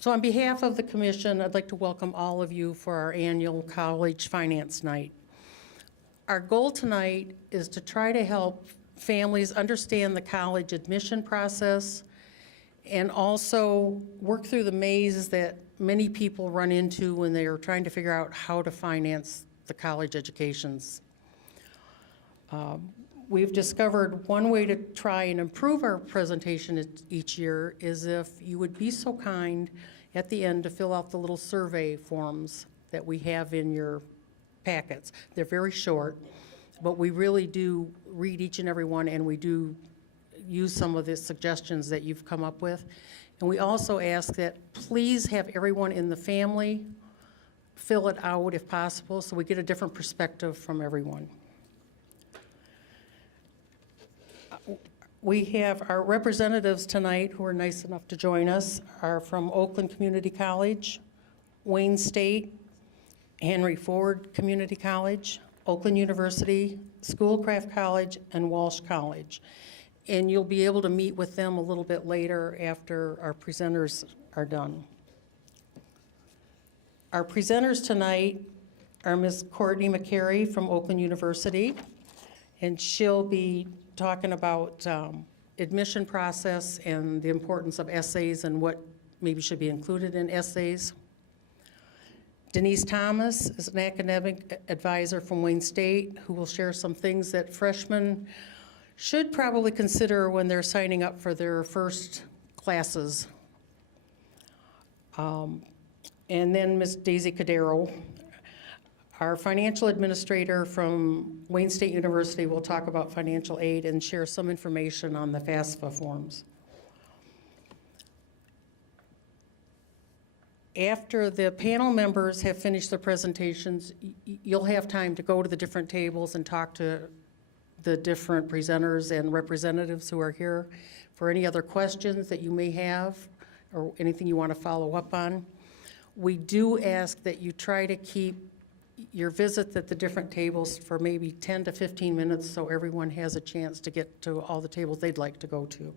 So on behalf of the commission, I'd like to welcome all of you for our annual College Finance Night. Our goal tonight is to try to help families understand the college admission process and also work through the maze that many people run into when they are trying to figure out how to finance the college educations. We've discovered one way to try and improve our presentation each year is if you would be so kind at the end to fill out the little survey forms that we have in your packets. They're very short, but we really do read each and every one, and we do use some of the suggestions that you've come up with. And we also ask that please have everyone in the family fill it out if possible, so we get a different perspective from everyone. We have our representatives tonight who are nice enough to join us are from Oakland Community College, Wayne State, Henry Ford Community College, Oakland University, Schoolcraft College, and Walsh College. And you'll be able to meet with them a little bit later after our presenters are done. Our presenters tonight are Ms. Courtney McCary from Oakland University, and she'll be talking about admission process and the importance of essays and what maybe should be included in essays. Denise Thomas is an academic advisor from Wayne State who will share some things that freshmen should probably consider when they're signing up for their first classes. And then Ms. Daisy Cadero, our financial administrator from Wayne State University, will talk about financial aid and share some information on the FAFSA forms. After the panel members have finished their presentations, you'll have time to go to the different tables and talk to the different presenters and representatives who are here for any other questions that you may have or anything you want to follow up on. We do ask that you try to keep your visits at the different tables for maybe 10 to 15 minutes so everyone has a chance to get to all the tables they'd like to go to.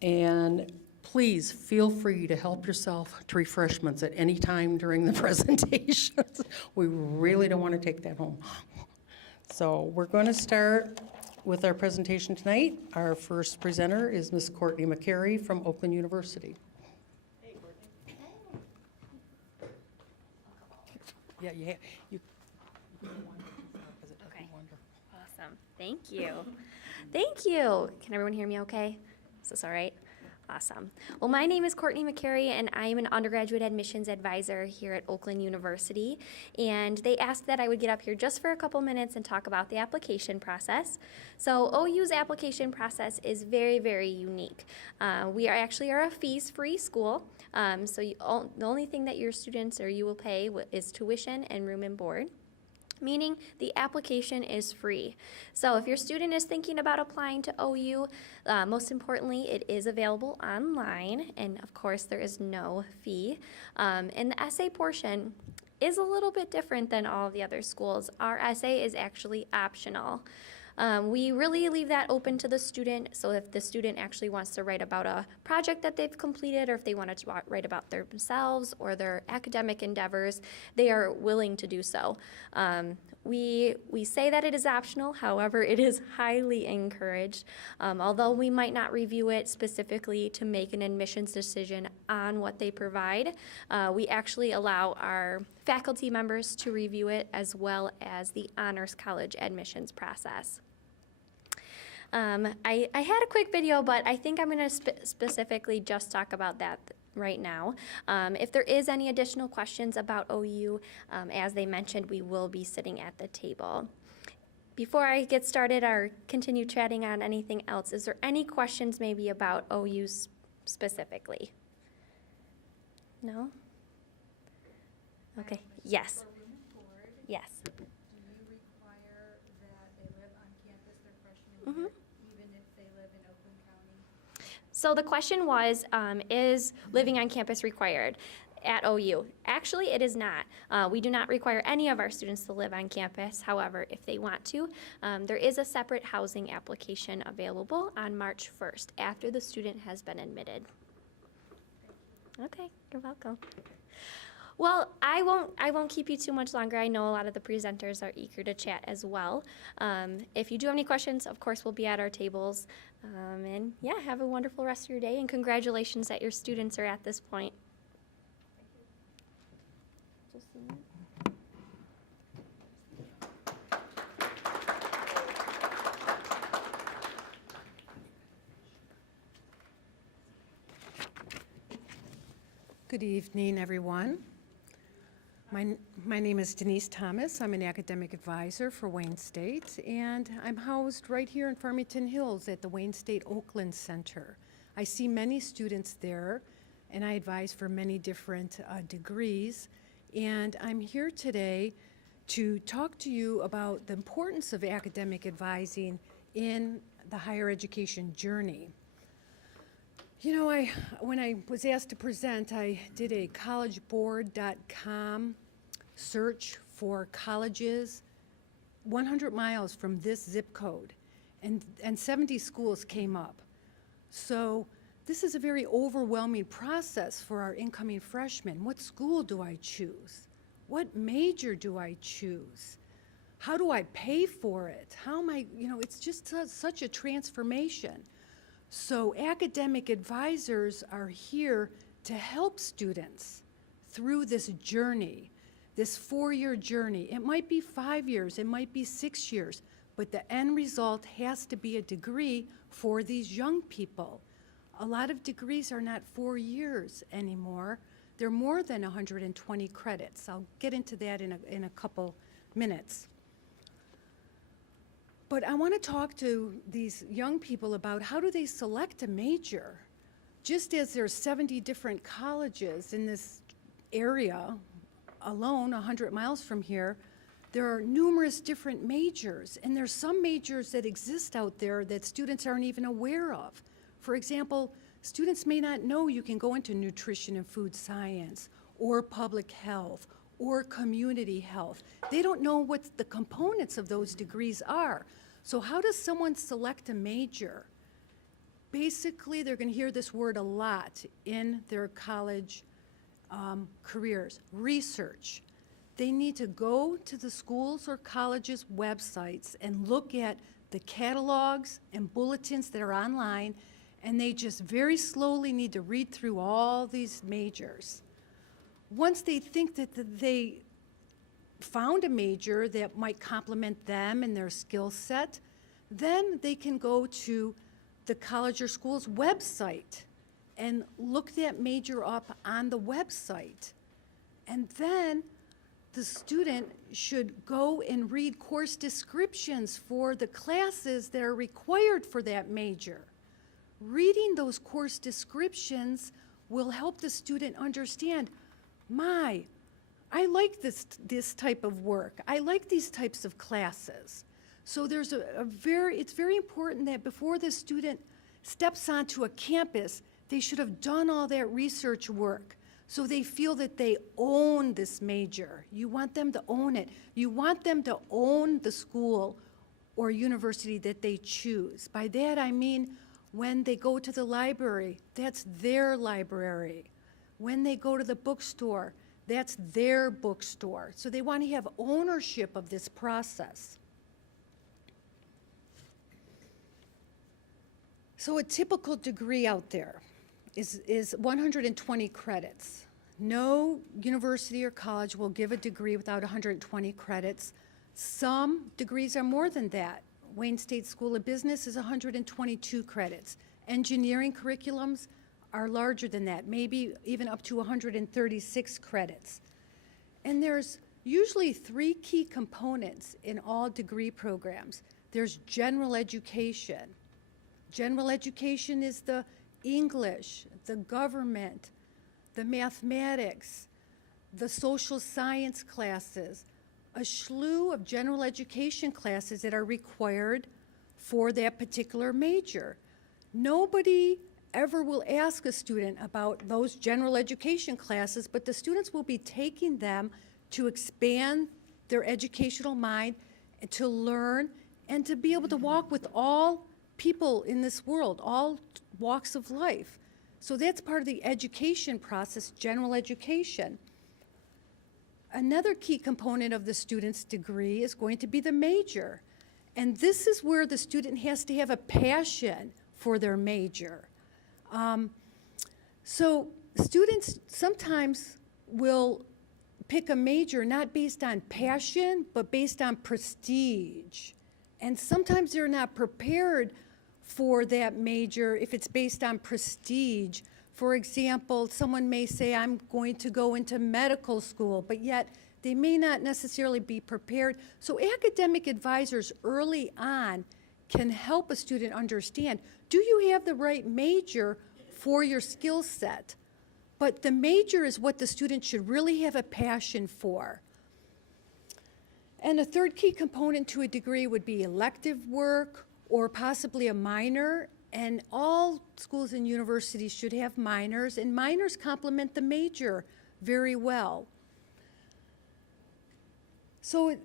And please feel free to help yourself to refreshments at any time during the presentations. We really don't want to take that home. So we're going to start with our presentation tonight. Our first presenter is Ms. Courtney McCary from Oakland University. Yeah, you okay. Awesome. Thank you. Thank you. Can everyone hear me okay? Is this all right? Awesome. Well, my name is Courtney McCary, and I am an undergraduate admissions advisor here at Oakland University. And they asked that I would get up here just for a couple minutes and talk about the application process. So OU's application process is very, very unique. We are a fees-free school. So the only thing that your students or you will pay is tuition and room and board, meaning the application is free. So if your student is thinking about applying to OU, most importantly, it is available online, and of course there is no fee. And the essay portion is a little bit different than all of the other schools. Our essay is actually optional. We really leave that open to the student, so if the student actually wants to write about a project that they've completed, or if they want to write about themselves or their academic endeavors, they are willing to do so. We say that it is optional, however, it is highly encouraged. Although we might not review it specifically to make an admissions decision on what they provide, we actually allow our faculty members to review it as well as the Honors College admissions process. I had a quick video, but I think I'm going to specifically just talk about that right now. If there is any additional questions about OU, as they mentioned, we will be sitting at the table. Before I get started or continue chatting on anything else, is there any questions maybe about OU specifically? No? Okay, yes. Yes. Do you require that they live on campus their freshman year, even if they live in Oakland County? So the question was, is living on campus required at OU? Actually, it is not. We do not require any of our students to live on campus. However, if they want to, there is a separate housing application available on March 1st after the student has been admitted. Okay, you're welcome. Well, I won't keep you too much longer. I know a lot of the presenters are eager to chat as well. If you do have any questions, of course, we'll be at our tables. And yeah, have a wonderful rest of your day, and congratulations that your students are at this point. Just a minute. Good evening, everyone. My name is Denise Thomas. I'm an academic advisor for Wayne State, and I'm housed right here in Farmington Hills at the Wayne State Oakland Center. I see many students there, and I advise for many different degrees. And I'm here today to talk to you about the importance of academic advising in the higher education journey. You know, when I was asked to present, I did a collegeboard.com search for colleges 100 miles from this zip code, and 70 schools came up. So this is a very overwhelming process for our incoming freshmen. What school do I choose? What major do I choose? How do I pay for it? How am I, it's just such a transformation. So academic advisors are here to help students through this journey, this 4-year journey. It might be 5 years, it might be 6 years, but the end result has to be a degree for these young people. A lot of degrees are not 4 years anymore. They're more than 120 credits. I'll get into that in a couple minutes. But I want to talk to these young people about how do they select a major. Just as there's 70 different colleges in this area alone, 100 miles from here, there are numerous different majors. And there's some majors that exist out there that students aren't even aware of. For example, students may not know you can go into nutrition and food science, or public health, or community health. They don't know what the components of those degrees are. So how does someone select a major? Basically, they're going to hear this word a lot in their college careers. Research. They need to go to the schools or colleges' websites and look at the catalogs and bulletins that are online, and they just very slowly need to read through all these majors. Once they think that they found a major that might complement them and their skill set, then they can go to the college or school's website and look that major up on the website. And then the student should go and read course descriptions for the classes that are required for that major. Reading those course descriptions will help the student understand, I like this type of work. I like these types of classes. So there's it's very important that before the student steps onto a campus, they should have done all that research work so they feel that they own this major. You want them to own it. You want them to own the school or university that they choose. By that I mean when they go to the library, that's their library. When they go to the bookstore, that's their bookstore. So they want to have ownership of this process. So a typical degree out there is 120 credits. No university or college will give a degree without 120 credits. Some degrees are more than that. Wayne State School of Business is 122 credits. Engineering curriculums are larger than that, maybe even up to 136 credits. And there's usually 3 key components in all degree programs. There's general education. General education is the English, the government, the mathematics, the social science classes, a slew of general education classes that are required for that particular major. Nobody ever will ask a student about those general education classes, but the students will be taking them to expand their educational mind, and to learn, and to be able to walk with all people in this world, all walks of life. So that's part of the education process, general education. Another key component of the student's degree is going to be the major. And this is where the student has to have a passion for their major. So students sometimes will pick a major not based on passion, but based on prestige. And sometimes they're not prepared for that major if it's based on prestige. For example, someone may say, I'm going to go into medical school, but yet they may not necessarily be prepared. So academic advisors early on can help a student understand, do you have the right major for your skill set? But the major is what the student should really have a passion for. And a third key component to a degree would be elective work or possibly a minor. And all schools and universities should have minors, and minors complement the major very well. So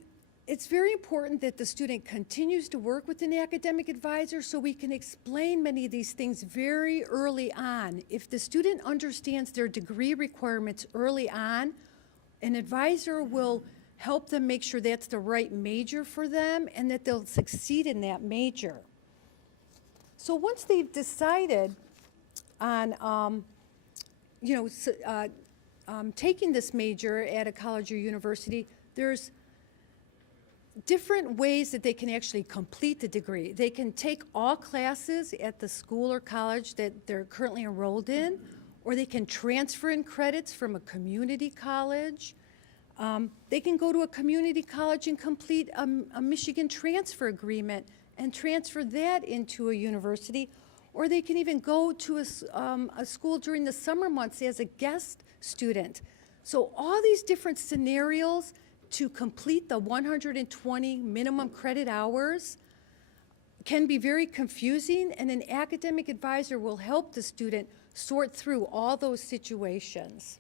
it's very important that the student continues to work with an academic advisor so we can explain many of these things very early on. If the student understands their degree requirements early on, an advisor will help them make sure that's the right major for them and that they'll succeed in that major. So once they've decided on, taking this major at a college or university, there's different ways that they can actually complete the degree. They can take all classes at the school or college that they're currently enrolled in, or they can transfer in credits from a community college. They can go to a community college and complete a Michigan transfer agreement and transfer that into a university, or they can even go to a school during the summer months as a guest student. So all these different scenarios to complete the 120 minimum credit hours can be very confusing, and an academic advisor will help the student sort through all those situations.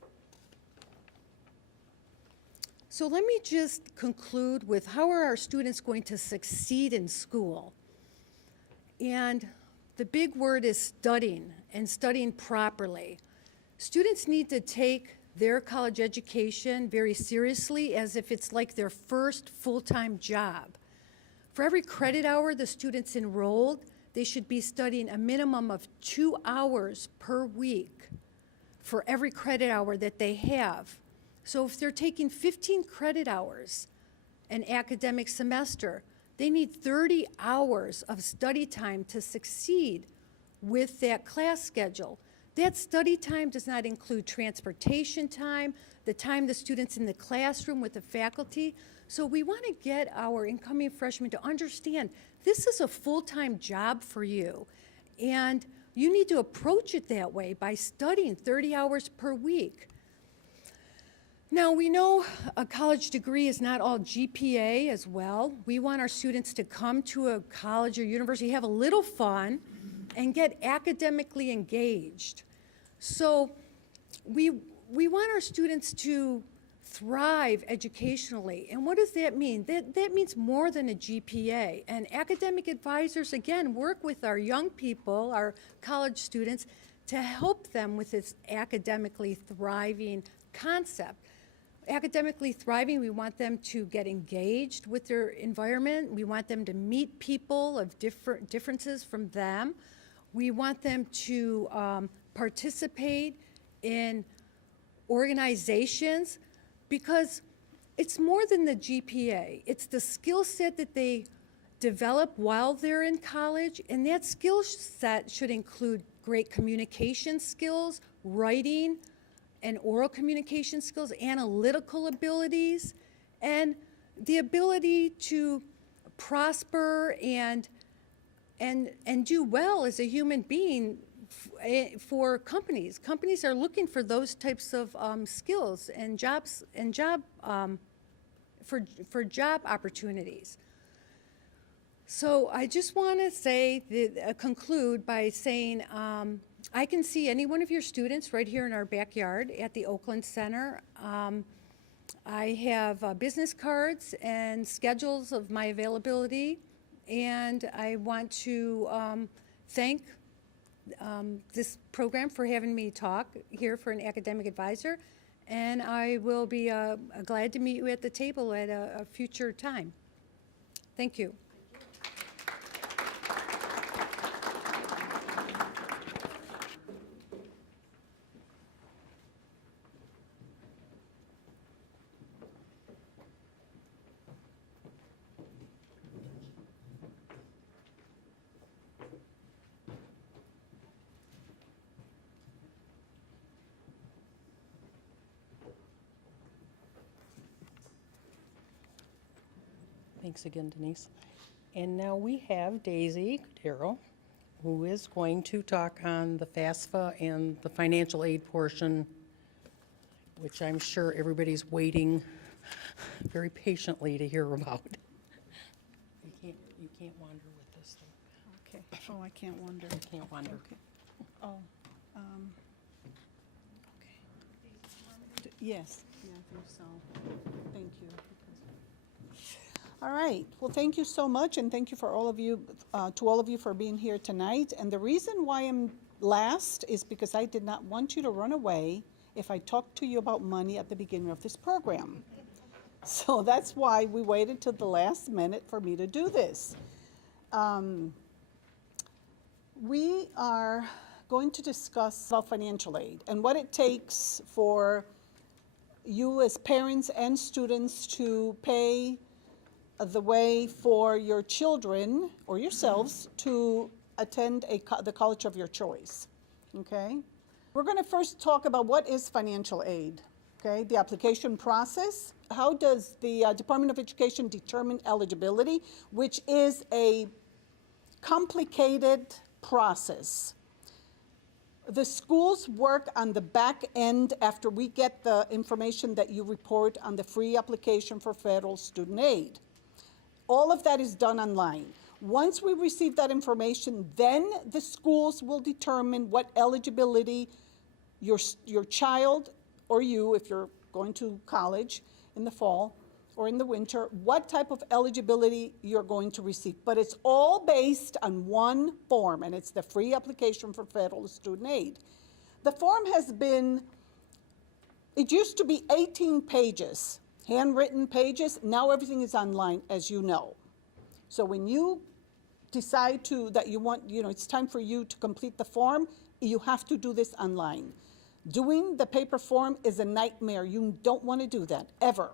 So let me just conclude with how are our students going to succeed in school? And the big word is studying, and studying properly. Students need to take their college education very seriously as if it's like their first full-time job. For every credit hour the student's enrolled, they should be studying a minimum of 2 hours per week for every credit hour that they have. So if they're taking 15 credit hours an academic semester, they need 30 hours of study time to succeed with that class schedule. That study time does not include transportation time, the time the student's in the classroom with the faculty. So we want to get our incoming freshmen to understand this is a full-time job for you, and you need to approach it that way by studying 30 hours per week. Now, we know a college degree is not all GPA as well. We want our students to come to a college or university, have a little fun, and get academically engaged. So we want our students to thrive educationally. And what does that mean? That means more than a GPA. And academic advisors, again, work with our young people, our college students, to help them with this academically thriving concept. Academically thriving, we want them to get engaged with their environment. We want them to meet people of differences from them. We want them to participate in organizations, because it's more than the GPA. It's the skill set that they develop while they're in college, and that skill set should include great communication skills, writing and oral communication skills, analytical abilities, and the ability to prosper and do well as a human being for companies. Companies are looking for those types of skills and for job opportunities. So I just want to say, conclude by saying, I can see any one of your students right here in our backyard at the Oakland Center. I have business cards and schedules of my availability, and I want to thank this program for having me talk here for an academic advisor, and I will be glad to meet you at the table at a future time. Thank you. Thanks again, Denise. And now we have Daisy Cudero, who is going to talk on the FAFSA and the financial aid portion, which I'm sure everybody's waiting very patiently to hear about. You can't wander with this though. Okay, oh, I can't wonder. You can't wander. Okay. Oh, okay. Yes, yeah, I think so. Thank you. All right, well, thank you so much, and thank you for all of you, to all of you for being here tonight. And the reason why I'm last is because I did not want you to run away if I talked to you about money at the beginning of this program. So that's why we waited till the last minute for me to do this. We are going to discuss about financial aid and what it takes for you as parents and students to pay the way for your children or yourselves to attend the college of your choice, okay? We're gonna first talk about what is financial aid, okay? The application process. How does the Department of Education determine eligibility, which is a complicated process. The schools work on the back end after we get the information that you report on the free application for federal student aid. All of that is done online. Once we receive that information, then the schools will determine what eligibility your child or you, if you're going to college in the fall or in the winter, what type of eligibility you're going to receive. But it's all based on one form, and it's the free application for federal student aid. The form has been, it used to be 18 pages. Handwritten pages, now everything is online, as you know. So when you decide that you want, it's time for you to complete the form, you have to do this online. Doing the paper form is a nightmare. You don't want to do that, ever,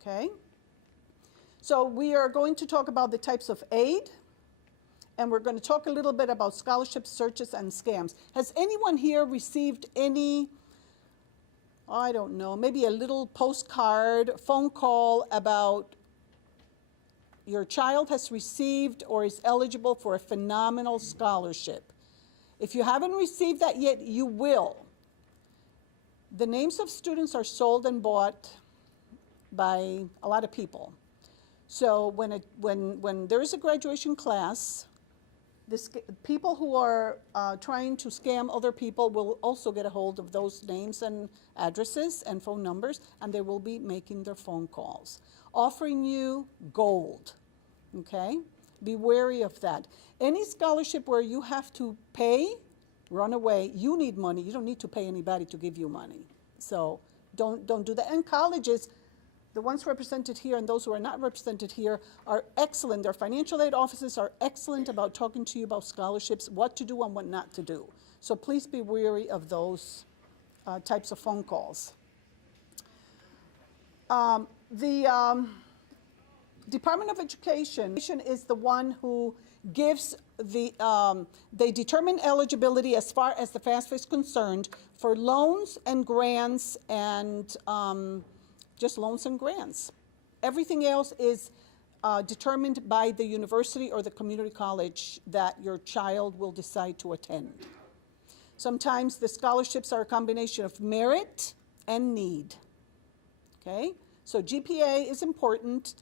okay? So we are going to talk about the types of aid, and we're going to talk a little bit about scholarships, searches, and scams. Has anyone here received any, I don't know, maybe a little postcard, phone call about your child has received or is eligible for a phenomenal scholarship? If you haven't received that yet, you will. The names of students are sold and bought by a lot of people. So when there is a graduation class, people who are trying to scam other people will also get a hold of those names and addresses and phone numbers, and they will be making their phone calls, offering you gold, okay? Be wary of that. Any scholarship where you have to pay, run away. You need money. You don't need to pay anybody to give you money. So don't do that. And colleges, the ones represented here and those who are not represented here are excellent. Their financial aid offices are excellent about talking to you about scholarships, what to do and what not to do. So please be wary of those types of phone calls. The Department of Education is the one who gives they determine eligibility as far as the FAFSA is concerned for loans and grants and just loans and grants. Everything else is determined by the university or the community college that your child will decide to attend. Sometimes the scholarships are a combination of merit and need, okay? So GPA is important,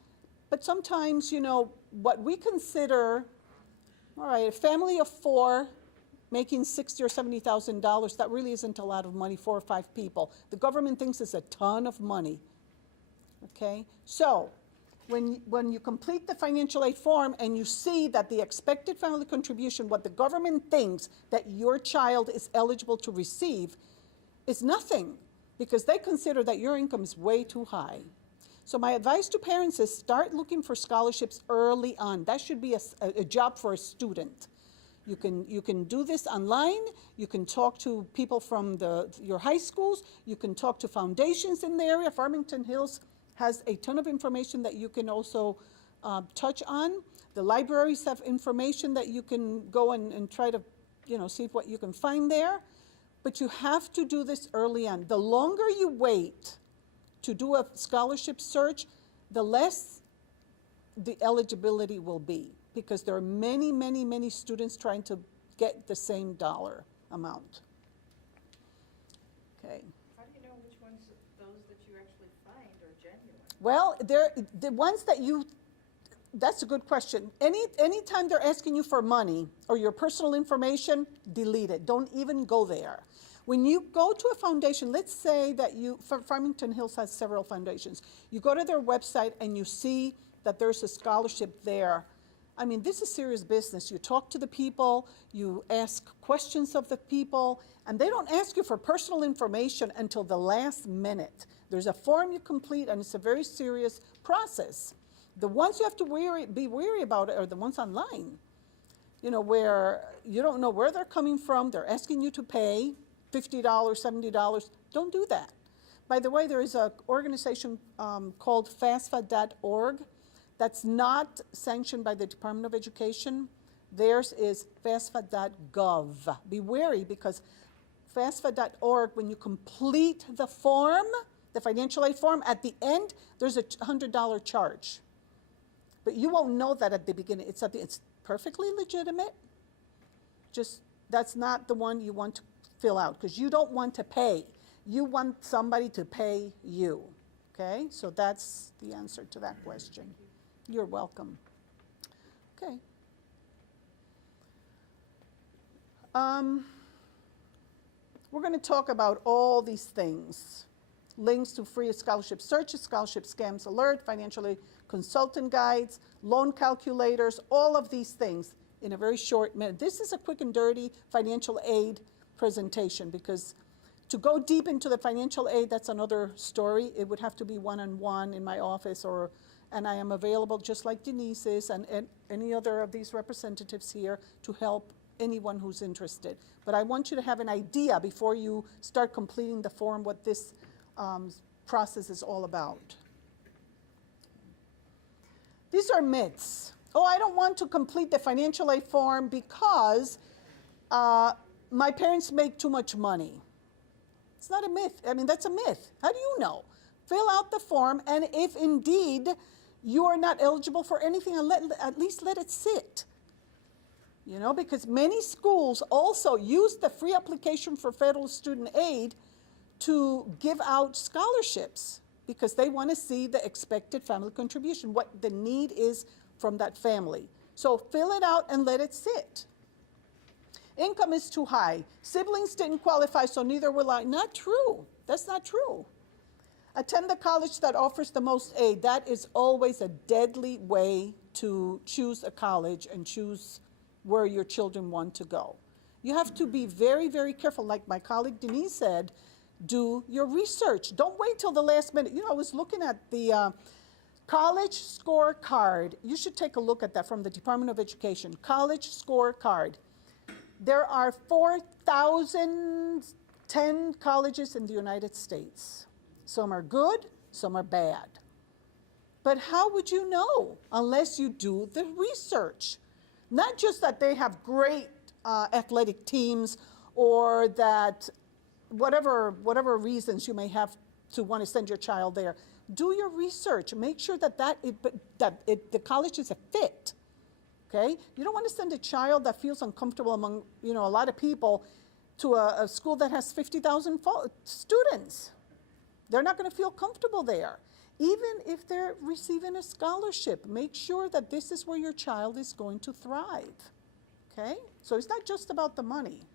but sometimes, what we consider, all right, a family of 4 making $60,000 or $70,000, that really isn't a lot of money, 4 or 5 people. The government thinks it's a ton of money, okay? So when you complete the financial aid form and you see that the expected family contribution, what the government thinks that your child is eligible to receive, is nothing, because they consider that your income is way too high. So my advice to parents is start looking for scholarships early on. That should be a job for a student. You can do this online. You can talk to people from your high schools. You can talk to foundations in the area. Farmington Hills has a ton of information that you can also touch on. The libraries have information that you can go and try to, see what you can find there. But you have to do this early on. The longer you wait to do a scholarship search, the less the eligibility will be, because there are many, many, many students trying to get the same dollar amount. Okay. How do you know which ones, those that you actually find are genuine? Well, the ones that that's a good question. Anytime they're asking you for money or your personal information, delete it. Don't even go there. When you go to a foundation, let's say that Farmington Hills has several foundations. You go to their website and you see that there's a scholarship there. I mean, this is serious business. You talk to the people, you ask questions of the people, and they don't ask you for personal information until the last minute. There's a form you complete, and it's a very serious process. The ones you have to be wary about are the ones online, where you don't know where they're coming from. They're asking you to pay $50, $70. Don't do that. By the way, there is an organization called FAFSA.org that's not sanctioned by the Department of Education. Theirs is FAFSA.gov. Be wary, because FAFSA.org, when you complete the form, the financial aid form, at the end, there's a $100 charge. But you won't know that at the beginning. It's perfectly legitimate. Just, that's not the one you want to fill out, because you don't want to pay. You want somebody to pay you. Okay? So that's the answer to that question. You're welcome. Okay. We're going to talk about all these things. Links to free scholarship searches, scholarship scams alert, financial aid consultant guides, loan calculators, all of these things in a very short minute. This is a quick and dirty financial aid presentation, because to go deep into the financial aid, that's another story. It would have to be one-on-one in my office, and I am available, just like Denise is and any other of these representatives here, to help anyone who's interested. But I want you to have an idea before you start completing the form what this process is all about. These are myths. Oh, I don't want to complete the financial aid form because my parents make too much money. It's not a myth. I mean, that's a myth. How do you know? Fill out the form, and if indeed you are not eligible for anything, at least let it sit. Because many schools also use the free application for federal student aid to give out scholarships, because they want to see the expected family contribution, what the need is from that family. So fill it out and let it sit. Income is too high. Siblings didn't qualify, so neither will I. Not true. That's not true. Attend the college that offers the most aid. That is always a deadly way to choose a college and choose where your children want to go. You have to be very, very careful. Like my colleague Denise said, do your research. Don't wait till the last minute. I was looking at the college scorecard. You should take a look at that from the Department of Education. College scorecard. There are 4,010 colleges in the United States. Some are good, some are bad. But how would you know unless you do the research? Not just that they have great athletic teams, or that whatever reasons you may have to want to send your child there. Do your research. Make sure that the college is a fit. Okay? You don't want to send a child that feels uncomfortable among a lot of people to a school that has 50,000 students. They're not going to feel comfortable there. Even if they're receiving a scholarship, make sure that this is where your child is going to thrive. Okay? So it's not just about the money.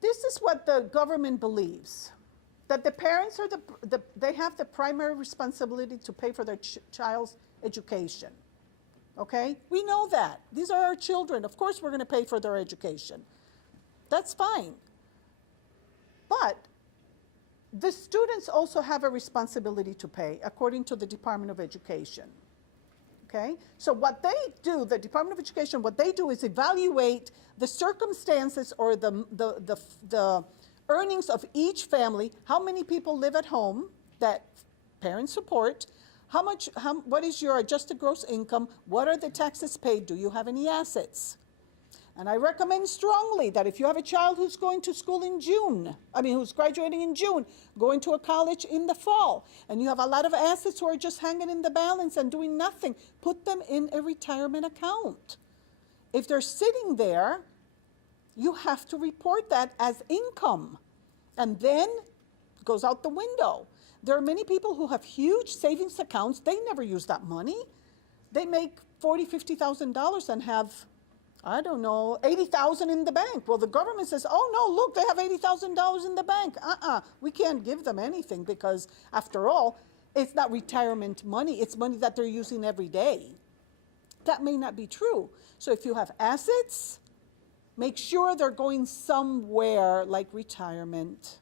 This is what the government believes. that the parents are they have the primary responsibility to pay for their child's education. Okay? We know that. These are our children. Of course we're going to pay for their education. That's fine. But the students also have a responsibility to pay according to the Department of Education. Okay? So what they do, the Department of Education, what they do is evaluate the circumstances or the earnings of each family, how many people live at home that parents support, what is your adjusted gross income, what are the taxes paid, do you have any assets? And I recommend strongly that if you have a child who's going to school in June, who's graduating in June, going to a college in the fall, and you have a lot of assets who are just hanging in the balance and doing nothing, put them in a retirement account. If they're sitting there, you have to report that as income, and then it goes out the window. There are many people who have huge savings accounts. They never use that money. They make $40,000, $50,000 and have, I don't know, $80,000 in the bank. Well, the government says, oh no, look, they have $80,000 in the bank. We can't give them anything because, after all, it's not retirement money. It's money that they're using every day. That may not be true. So if you have assets, make sure they're going somewhere like retirement.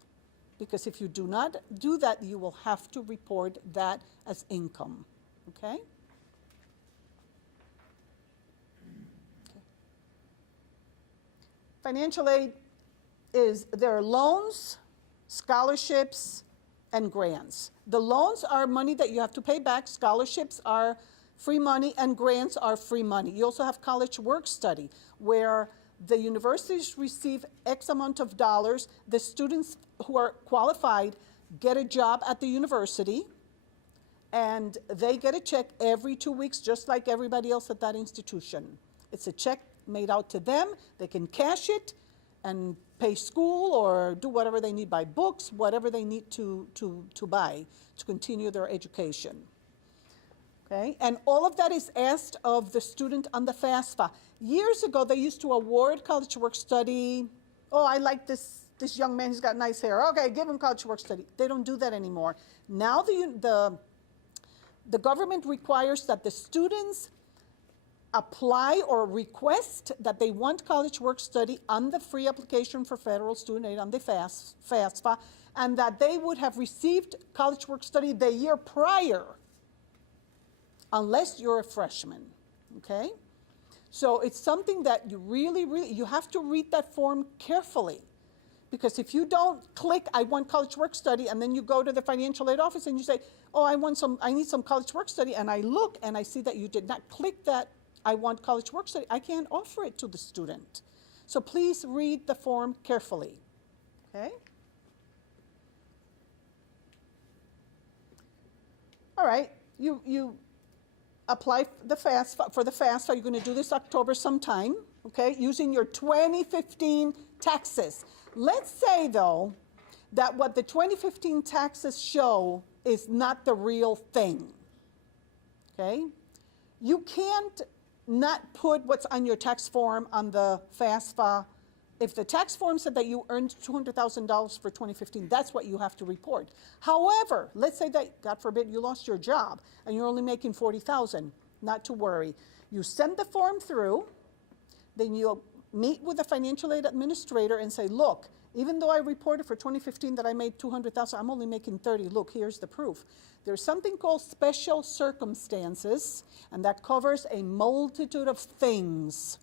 Because if you do not do that, you will have to report that as income. Okay? Financial aid there are loans, scholarships, and grants. The loans are money that you have to pay back. Scholarships are free money, and grants are free money. You also have college work study, where the universities receive X amount of dollars. The students who are qualified get a job at the university, and they get a check every 2 weeks, just like everybody else at that institution. It's a check made out to them. They can cash it and pay school or do whatever they need, buy books, whatever they need to buy to continue their education. Okay? And all of that is asked of the student on the FAFSA. Years ago, they used to award college work study. Oh, I like this young man, he's got nice hair. Okay, give him college work study. They don't do that anymore. Now the government requires that the students apply or request that they want college work study on the free application for federal student aid on the FAFSA, and that they would have received college work study the year prior, unless you're a freshman, okay? So it's something that you really, you have to read that form carefully. Because if you don't click, I want college work study, and then you go to the financial aid office and you say, oh, I need some college work study, and I look and I see that you did not click that, I want college work study, I can't offer it to the student. So please read the form carefully, okay? All right, you apply for the FAFSA. You're going to do this October sometime, okay, using your 2015 taxes. Let's say, though, that what the 2015 taxes show is not the real thing, okay? You can't not put what's on your tax form on the FAFSA. If the tax form said that you earned $200,000 for 2015, that's what you have to report. However, let's say that, God forbid, you lost your job and you're only making $40,000. Not to worry. You send the form through, then you'll meet with the financial aid administrator and say, look, even though I reported for 2015 that I made $200,000, I'm only making $30,000. Look, here's the proof. There's something called special circumstances, and that covers a multitude of things.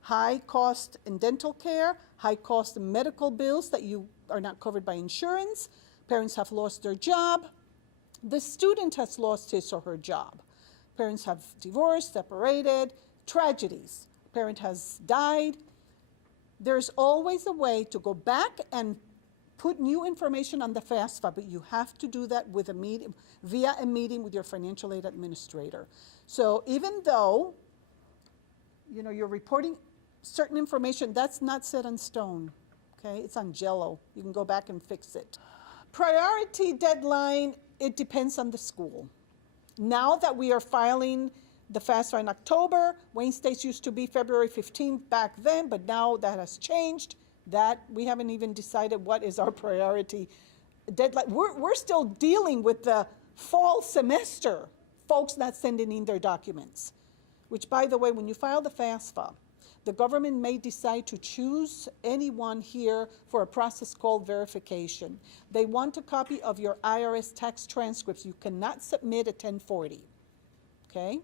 High cost in dental care, high cost in medical bills that you are not covered by insurance, parents have lost their job, the student has lost his or her job. Parents have divorced, separated, tragedies. Parent has died. There's always a way to go back and put new information on the FAFSA, but you have to do that with via a meeting with your financial aid administrator. So even though you're reporting certain information, that's not set in stone, okay? It's on Jell-O. You can go back and fix it. Priority deadline, it depends on the school. Now that we are filing the FAFSA in October, Wayne State's used to be February 15th back then, but now that has changed. That we haven't even decided what is our priority deadline. We're still dealing with the fall semester, folks not sending in their documents. Which, by the way, when you file the FAFSA, the government may decide to choose anyone here for a process called verification. They want a copy of your IRS tax transcripts. You cannot submit a 1040, okay?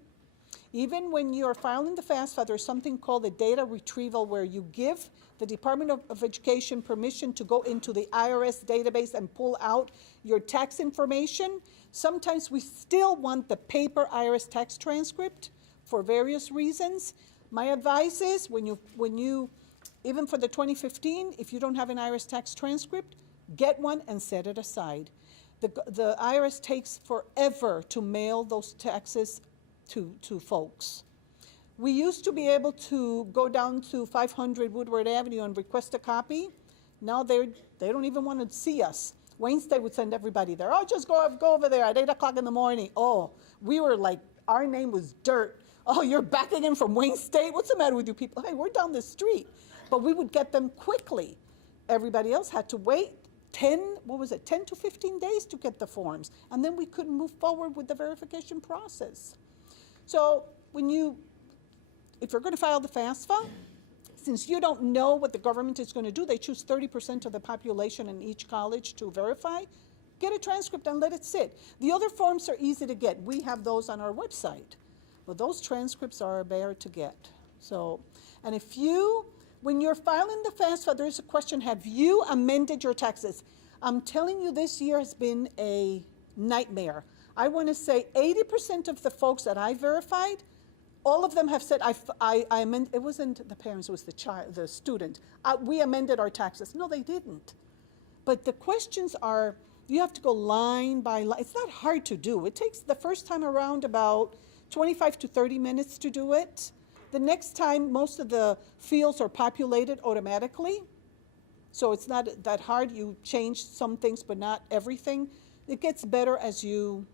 Even when you're filing the FAFSA, there's something called a data retrieval where you give the Department of Education permission to go into the IRS database and pull out your tax information. Sometimes we still want the paper IRS tax transcript for various reasons. My advice is when you, even for the 2015, if you don't have an IRS tax transcript, get one and set it aside. The IRS takes forever to mail those taxes to folks. We used to be able to go down to 500 Woodward Avenue and request a copy. Now they don't even want to see us. Wayne State would send everybody there. Oh, just go over there at 8 o'clock in the morning. Oh, we were like, our name was dirt. Oh, you're backing in from Wayne State? What's the matter with you people? Hey, we're down the street. But we would get them quickly. Everybody else had to wait 10 to 15 days to get the forms. And then we couldn't move forward with the verification process. So if you're going to file the FAFSA, since you don't know what the government is going to do, they choose 30% of the population in each college to verify. Get a transcript and let it sit. The other forms are easy to get. We have those on our website. But those transcripts are a bear to get. So, and when you're filing the FAFSA, there's a question, have you amended your taxes? I'm telling you, this year has been a nightmare. I want to say 80% of the folks that I verified, all of them have said, I amended. It wasn't the parents, it was the student. We amended our taxes. No, they didn't. But the questions are, you have to go line by line. It's not hard to do. It takes the first time around about 25 to 30 minutes to do it. The next time, most of the fields are populated automatically. So it's not that hard. You change some things, but not everything. It gets better as you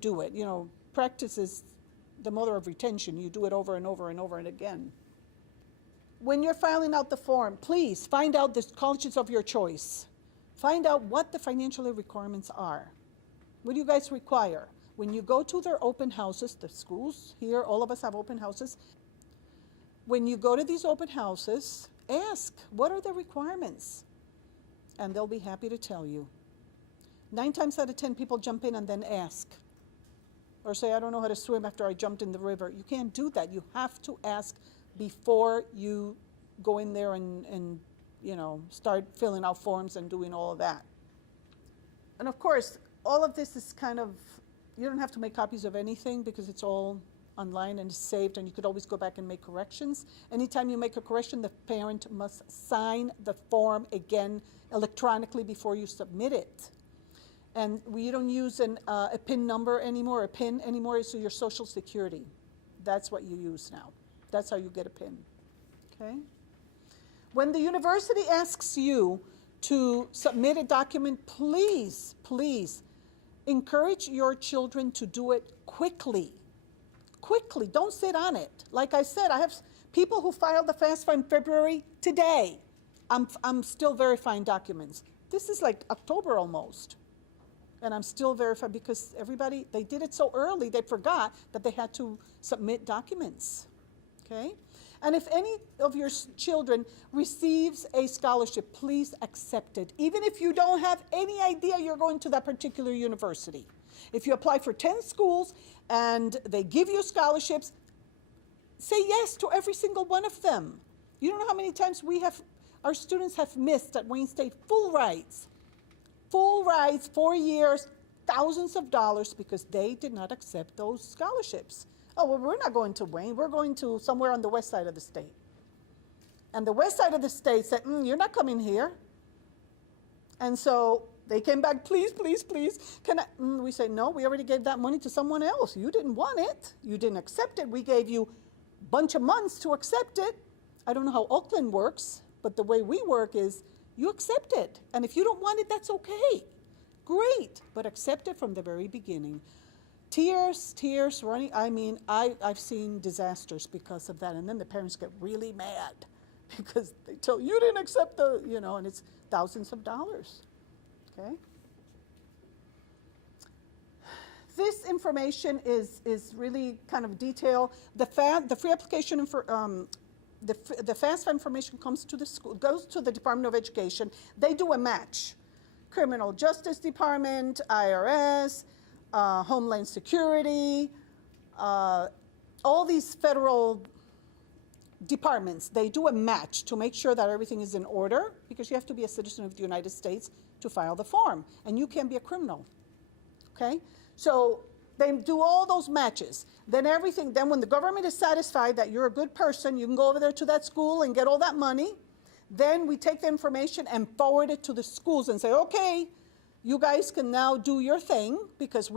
do it. You know, practice is the mother of retention. You do it over and over and over and again. When you're filing out the form, please find out the colleges of your choice. Find out what the financial aid requirements are. What do you guys require? When you go to their open houses, the schools here, all of us have open houses. When you go to these open houses, ask, what are the requirements? And they'll be happy to tell you. 9 times out of 10, people jump in and then ask. Or say, I don't know how to swim after I jumped in the river. You can't do that. You have to ask before you go in there and start filling out forms and doing all of that. And of course, all of this is kind of, you don't have to make copies of anything because it's all online and saved, and you could always go back and make corrections. Anytime you make a correction, the parent must sign the form again electronically before you submit it. And we don't use a PIN number anymore, a PIN anymore, so your Social Security. That's what you use now. That's how you get a PIN, okay? When the university asks you to submit a document, please, please, encourage your children to do it quickly. Quickly, don't sit on it. Like I said, I have people who filed the FAFSA in February today. I'm still verifying documents. This is like October almost. And I'm still verifying because they did it so early, they forgot that they had to submit documents, okay? And if any of your children receives a scholarship, please accept it. Even if you don't have any idea you're going to that particular university. If you apply for 10 schools and they give you scholarships, say yes to every single one of them. You don't know how many times our students have missed at Wayne State full rides, 4 years, thousands of dollars because they did not accept those scholarships. Oh, well, we're not going to Wayne. We're going to somewhere on the west side of the state. And the west side of the state said, you're not coming here. And so they came back, please, please, please. We say, no, we already gave that money to someone else. You didn't want it. You didn't accept it. We gave you a bunch of months to accept it. I don't know how Oakland works, but the way we work is you accept it. And if you don't want it, that's okay. Great, but accept it from the very beginning. Tears running. I mean, I've seen disasters because of that. And then the parents get really mad because they tell you didn't accept and it's thousands of dollars. Okay? This information is really kind of detailed. The free application for the FAFSA information comes to the school, goes to the Department of Education. They do a match. Criminal Justice Department, IRS, Homeland Security, all these federal departments, they do a match to make sure that everything is in order, because you have to be a citizen of the United States to file the form, and you can't be a criminal, okay? So they do all those matches. Then when the government is satisfied that you're a good person, you can go over there to that school and get all that money. Then we take the information and forward it to the schools and say, okay, you guys can now do your thing, because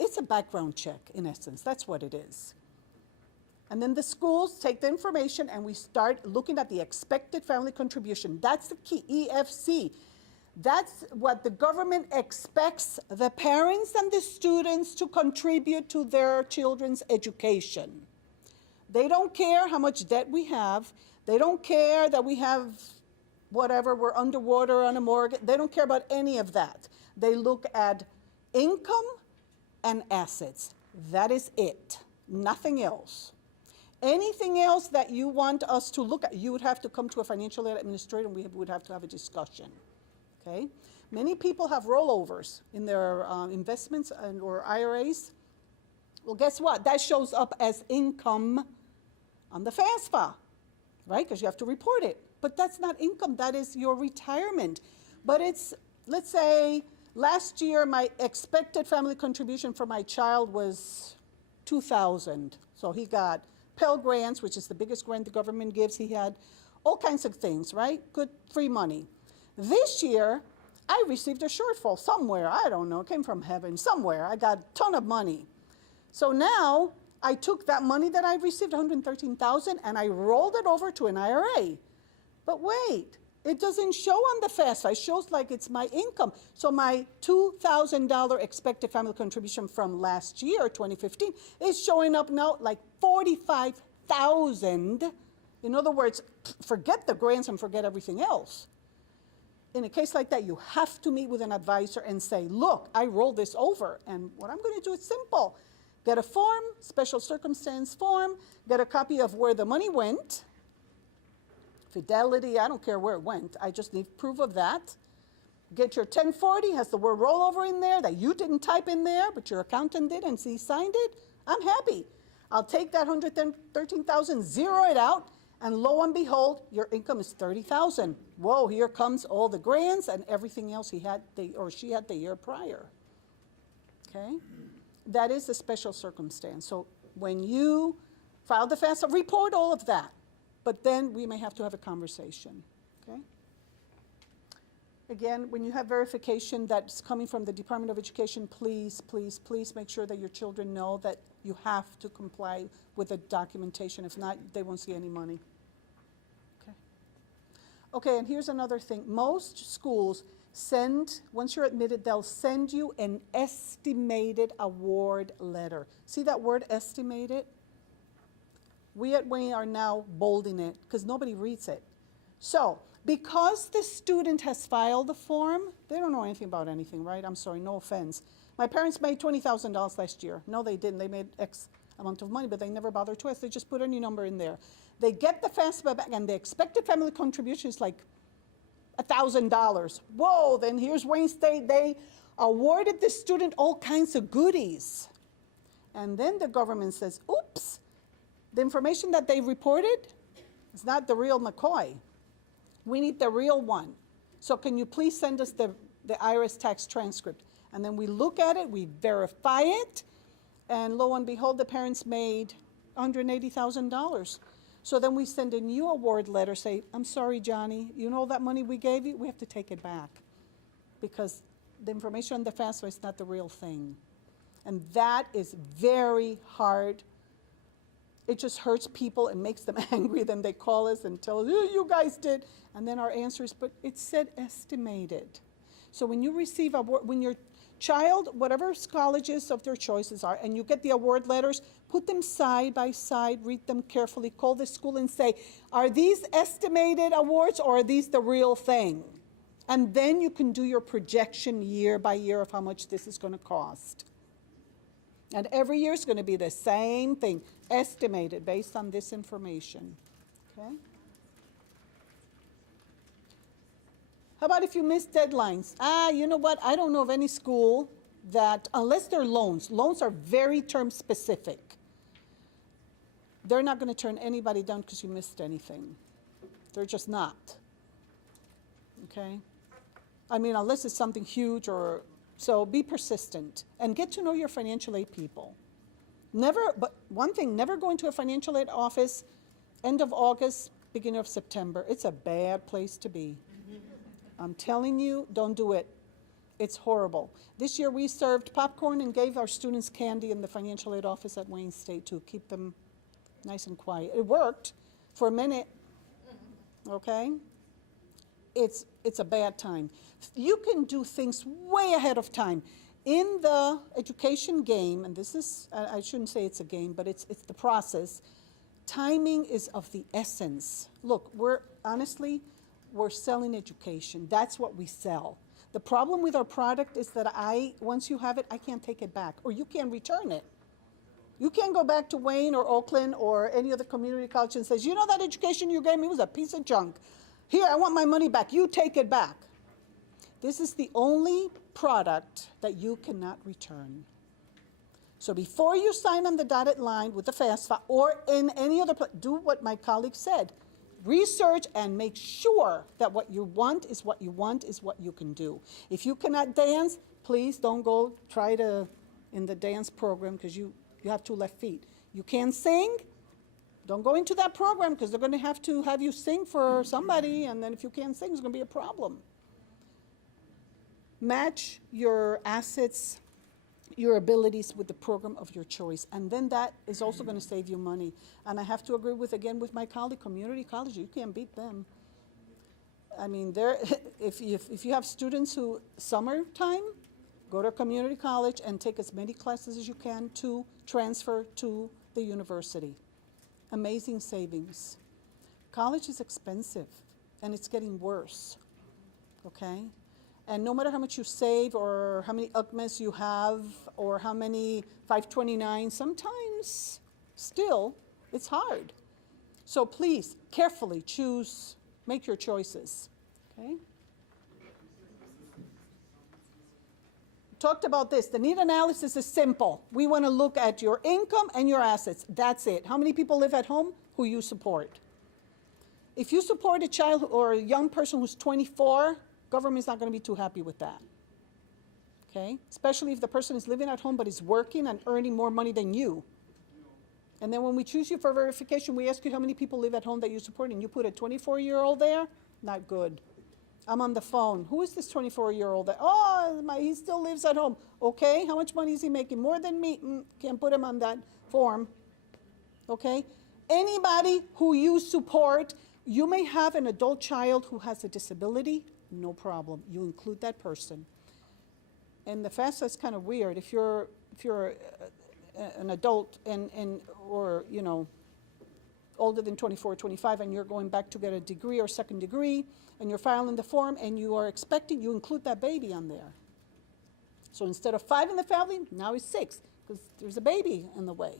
it's a background check, in essence. That's what it is. And then the schools take the information and we start looking at the expected family contribution. That's the key, EFC. That's what the government expects the parents and the students to contribute to their children's education. They don't care how much debt we have. They don't care that we have whatever, we're underwater on a mortgage. They don't care about any of that. They look at income and assets. That is it, nothing else. Anything else that you want us to look at, you would have to come to a financial aid administrator and we would have to have a discussion, okay? Many people have rollovers in their investments or IRAs. Well, guess what? That shows up as income on the FAFSA, right? Because you have to report it. But that's not income, that is your retirement. But it's, let's say, last year my expected family contribution for my child was $2,000. So he got Pell grants, which is the biggest grant the government gives. He had all kinds of things, right? Good free money. This year, I received a shortfall somewhere. I don't know, it came from heaven, somewhere. I got a ton of money. So now, I took that money that I received, $113,000, and I rolled it over to an IRA. But wait, it doesn't show on the FAFSA. It shows like it's my income. So my $2,000 expected family contribution from last year, 2015, is showing up now like $45,000. In other words, forget the grants and forget everything else. In a case like that, you have to meet with an advisor and say, look, I rolled this over, and what I'm going to do is simple. Get a form, special circumstance form, get a copy of where the money went, Fidelity, I don't care where it went, I just need proof of that. Get your 1040, has the word rollover in there that you didn't type in there, but your accountant did and he signed it. I'm happy. I'll take that $113,000, zero it out, and lo and behold, your income is $30,000. Whoa, here comes all the grants and everything else he had or she had the year prior. Okay? That is a special circumstance. So when you file the FAFSA, report all of that. But then we may have to have a conversation. Okay? Again, when you have verification that's coming from the Department of Education, please, please, please make sure that your children know that you have to comply with the documentation. If not, they won't see any money. Okay. Okay, and here's another thing. Most schools send, once you're admitted, they'll send you an estimated award letter. See that word estimated? We at Wayne are now bolding it because nobody reads it. So, because the student has filed the form, they don't know anything about anything, right? I'm sorry, no offense. My parents made $20,000 last year. No, they didn't. They made X amount of money, but they never bothered to ask. They just put any number in there. They get the FAFSA back, and the expected family contribution is like $1,000. Whoa, then here's Wayne State. They awarded the student all kinds of goodies. And then the government says, oops, the information that they reported is not the real McCoy. We need the real one. So can you please send us the IRS tax transcript? And then we look at it, we verify it, and lo and behold, the parents made $180,000. So then we send a new award letter, say, I'm sorry, Johnny, you know that money we gave you? We have to take it back because the information on the FAFSA is not the real thing. And that is very hard. It just hurts people and makes them angry. Then they call us and tell us, oh, you guys did. And then our answer is, but it said estimated. So when you receive when your child, whatever colleges of their choices are, and you get the award letters, put them side by side, read them carefully, call the school and say, are these estimated awards or are these the real thing? And then you can do your projection year by year of how much this is going to cost. And every year is going to be the same thing, estimated based on this information. Okay? How about if you miss deadlines? You know what? I don't know of any school that, unless they're loans are very term specific. They're not going to turn anybody down because you missed anything. They're just not. Okay? I mean, unless it's something huge or, so be persistent and get to know your financial aid people. But one thing, never go into a financial aid office end of August, beginning of September. It's a bad place to be. I'm telling you, don't do it. It's horrible. This year we served popcorn and gave our students candy in the financial aid office at Wayne State to keep them nice and quiet. It worked for a minute, okay? It's a bad time. You can do things way ahead of time. In the education game, and this is, I shouldn't say it's a game, but it's the process, timing is of the essence. Look, honestly, we're selling education. That's what we sell. The problem with our product is that once you have it, I can't take it back, or you can't return it. You can't go back to Wayne or Oakland or any other community college and says, you know that education you gave me was a piece of junk. Here, I want my money back. You take it back. This is the only product that you cannot return. So before you sign on the dotted line with the FAFSA or in any other place, do what my colleague said. Research and make sure that what you want is what you want is what you can do. If you cannot dance, please don't go try to in the dance program because you have 2 left feet. You can't sing, don't go into that program because they're going to have you sing for somebody, and then if you can't sing, it's going to be a problem. Match your assets, your abilities with the program of your choice, and then that is also going to save you money. And I have to agree with my colleague, community college, you can't beat them. I mean, if you have students who, summertime, go to a community college and take as many classes as you can to transfer to the university. Amazing savings. College is expensive, and it's getting worse, okay? And no matter how much you save or how many UCMEs you have or how many 529, sometimes still it's hard. So please carefully choose, make your choices, okay? Talked about this. The need analysis is simple. We want to look at your income and your assets. That's it. How many people live at home who you support? If you support a child or a young person who's 24, government's not going to be too happy with that, okay? Especially if the person is living at home but is working and earning more money than you. And then when we choose you for verification, we ask you how many people live at home that you support, and you put a 24-year-old there, not good. I'm on the phone. Who is this 24-year-old? He still lives at home. Okay, how much money is he making? More than me. Can't put him on that form, okay? Anybody who you support, you may have an adult child who has a disability, no problem. You include that person. And the FAFSA is kind of weird. If you're an adult or you know older than 24 or 25 and you're going back to get a degree or second degree and you're filing the form and you are expecting, you include that baby on there. So instead of 5 in the family, now it's 6 because there's a baby in the way.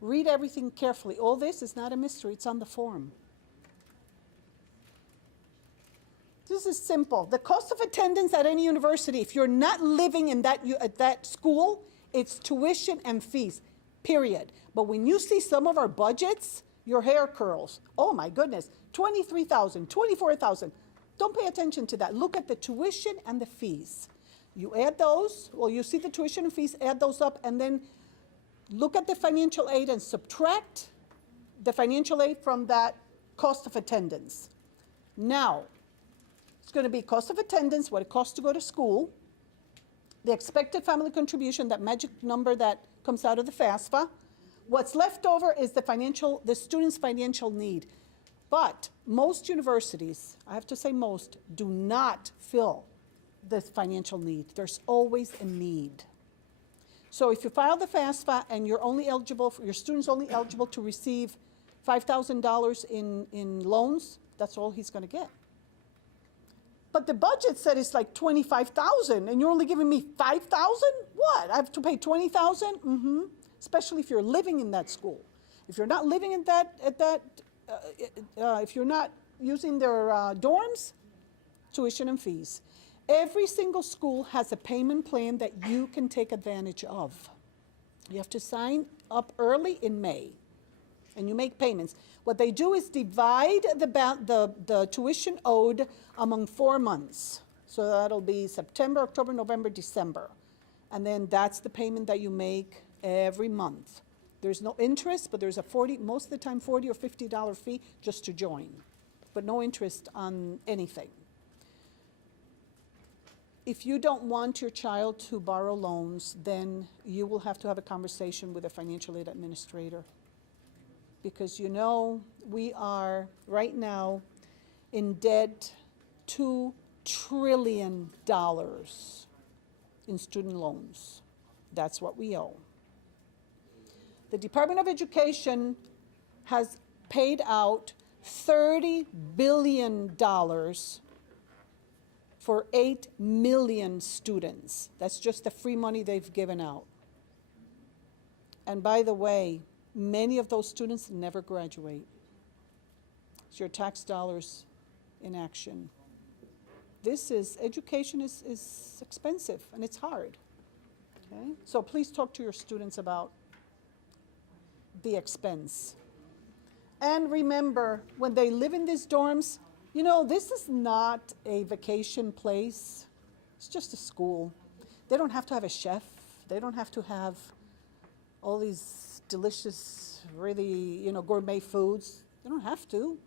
Read everything carefully. All this is not a mystery. It's on the form. This is simple. The cost of attendance at any university, if you're not living in at that school, it's tuition and fees, period. But when you see some of our budgets, your hair curls. Oh my goodness, $23,000, $24,000. Don't pay attention to that. Look at the tuition and the fees. You add those, well, you see the tuition and fees, add those up, and then look at the financial aid and subtract the financial aid from that cost of attendance. Now, it's going to be cost of attendance, what it costs to go to school, the expected family contribution, that magic number that comes out of the FAFSA. What's left over is the student's financial need. But most universities, I have to say most, do not fill this financial need. There's always a need. So if you file the FAFSA and your student's only eligible to receive $5,000 in loans, that's all he's going to get. But the budget said it's like 25,000, and you're only giving me 5,000? What? I have to pay 20,000? Mm-hmm. Especially if you're living in that school. If you're not living in if you're not using their dorms, tuition and fees. Every single school has a payment plan that you can take advantage of. You have to sign up early in May, and you make payments. What they do is divide the tuition owed among 4 months. So that'll be September, October, November, December. And then that's the payment that you make every month. There's no interest, but there's a most of the time $40 or $50 fee just to join, but no interest on anything. If you don't want your child to borrow loans, then you will have to have a conversation with a financial aid administrator. Because you know, we are right now in debt $2 trillion in student loans. That's what we owe. The Department of Education has paid out $30 billion for 8 million students. That's just the free money they've given out. And by the way, many of those students never graduate. It's your tax dollars in action. Education is expensive and it's hard. Okay? So please talk to your students about the expense. And remember, when they live in these dorms, you know, this is not a vacation place. It's just a school. They don't have to have a chef. They don't have to have all these delicious, really, gourmet foods. They don't have to.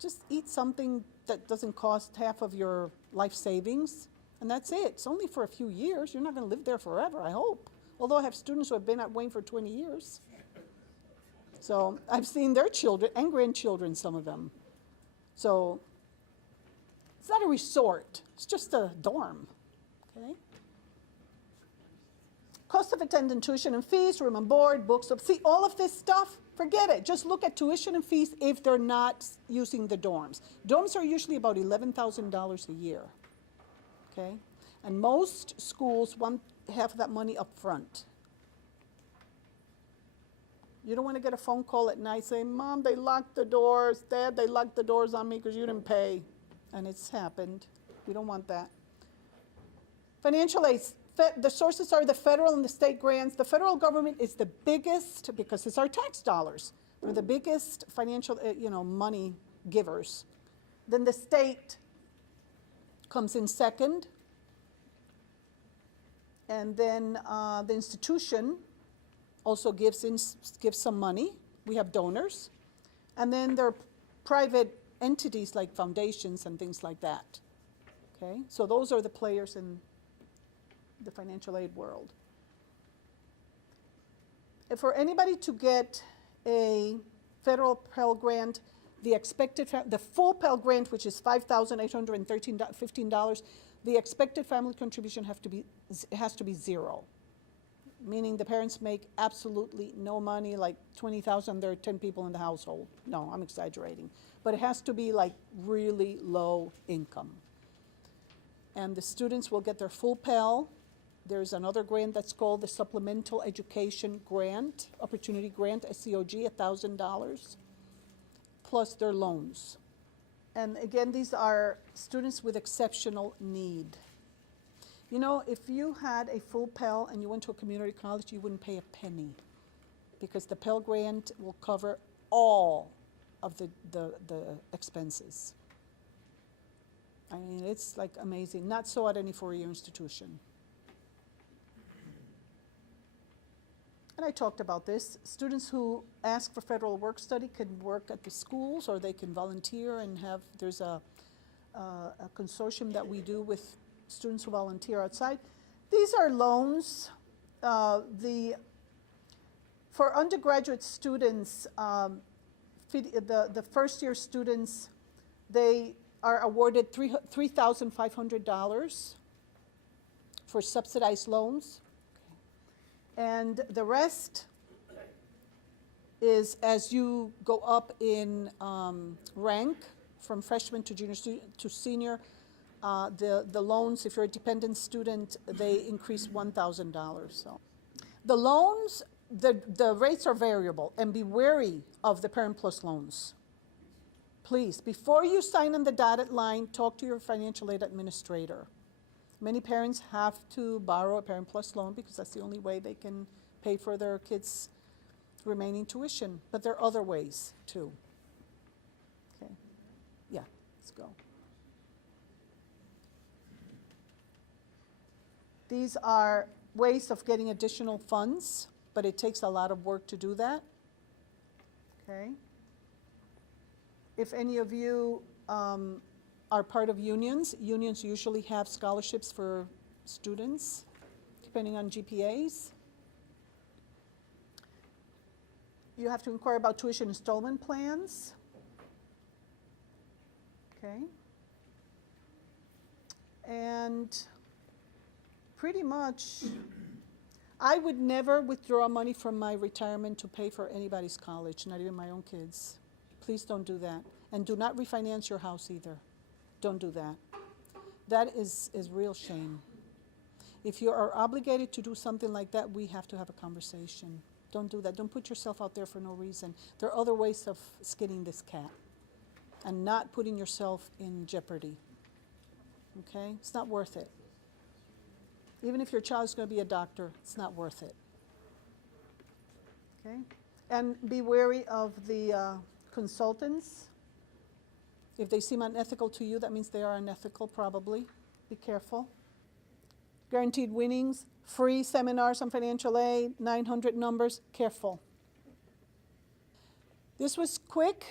Just eat something that doesn't cost half of your life savings, and that's it. It's only for a few years. You're not going to live there forever, I hope. Although I have students who have been at Wayne for 20 years. So I've seen their children and grandchildren, some of them. So it's not a resort. It's just a dorm, okay? Cost of attendance, tuition and fees, room and board, books. See, all of this stuff, forget it. Just look at tuition and fees if they're not using the dorms. Dorms are usually about $11,000 a year, okay? And most schools want half of that money up front. You don't want to get a phone call at night saying, Mom, they locked the doors. Dad, they locked the doors on me because you didn't pay. And it's happened. We don't want that. Financial aid. The sources are the federal and the state grants. The federal government is the biggest, because it's our tax dollars. We're the biggest financial, money givers. Then the state comes in second. And then the institution also gives some money. We have donors. And then there are private entities like foundations and things like that. Okay? So those are the players in the financial aid world. And for anybody to get a federal Pell grant, the full Pell grant, which is $5,815, the expected family contribution has to be zero. Meaning the parents make absolutely no money, like $20,000, there are 10 people in the household. No, I'm exaggerating. But it has to be like really low income. And the students will get their full Pell. There's another grant that's called the Supplemental Education Grant, Opportunity Grant, FSEOG, $1,000, plus their loans. And again, these are students with exceptional need. You know, if you had a full Pell and you went to a community college, you wouldn't pay a penny, because the Pell grant will cover all of the expenses. I mean, it's like amazing. Not so at any four-year institution. And I talked about this. Students who ask for federal work study can work at the schools, or they can volunteer and there's a consortium that we do with students who volunteer outside. These are loans. For undergraduate students, the first year students, they are awarded $3,500 for subsidized loans. And the rest is as you go up in rank from freshman to junior to senior, The loans, if you're a dependent student, they increase $1,000. So the loans, the rates are variable, and be wary of the Parent Plus loans. Please, before you sign on the dotted line, talk to your financial aid administrator. Many parents have to borrow a Parent Plus loan because that's the only way they can pay for their kids' remaining tuition, but there are other ways too. Okay, yeah, let's go. These are ways of getting additional funds, but it takes a lot of work to do that. Okay. If any of you are part of unions, unions usually have scholarships for students, depending on GPAs. You have to inquire about tuition installment plans. Okay. And pretty much, I would never withdraw money from my retirement to pay for anybody's college, not even my own kids. Please don't do that. And do not refinance your house either. Don't do that. That is real shame. If you are obligated to do something like that, we have to have a conversation. Don't do that. Don't put yourself out there for no reason. There are other ways of skinning this cat and not putting yourself in jeopardy. Okay? It's not worth it. Even if your child's going to be a doctor, it's not worth it. Okay? And be wary of the consultants. If they seem unethical to you, that means they are unethical probably. Be careful. Guaranteed winnings, free seminars on financial aid, 900 numbers, careful. This was quick,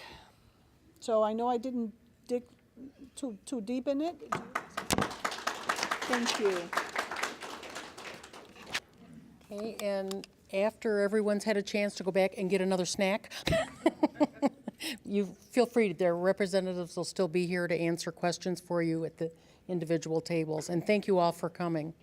so I know I didn't dig too deep in it. Thank you. Okay, and after everyone's had a chance to go back and get another snack, you feel free, their representatives will still be here to answer questions for you at the individual tables. And thank you all for coming.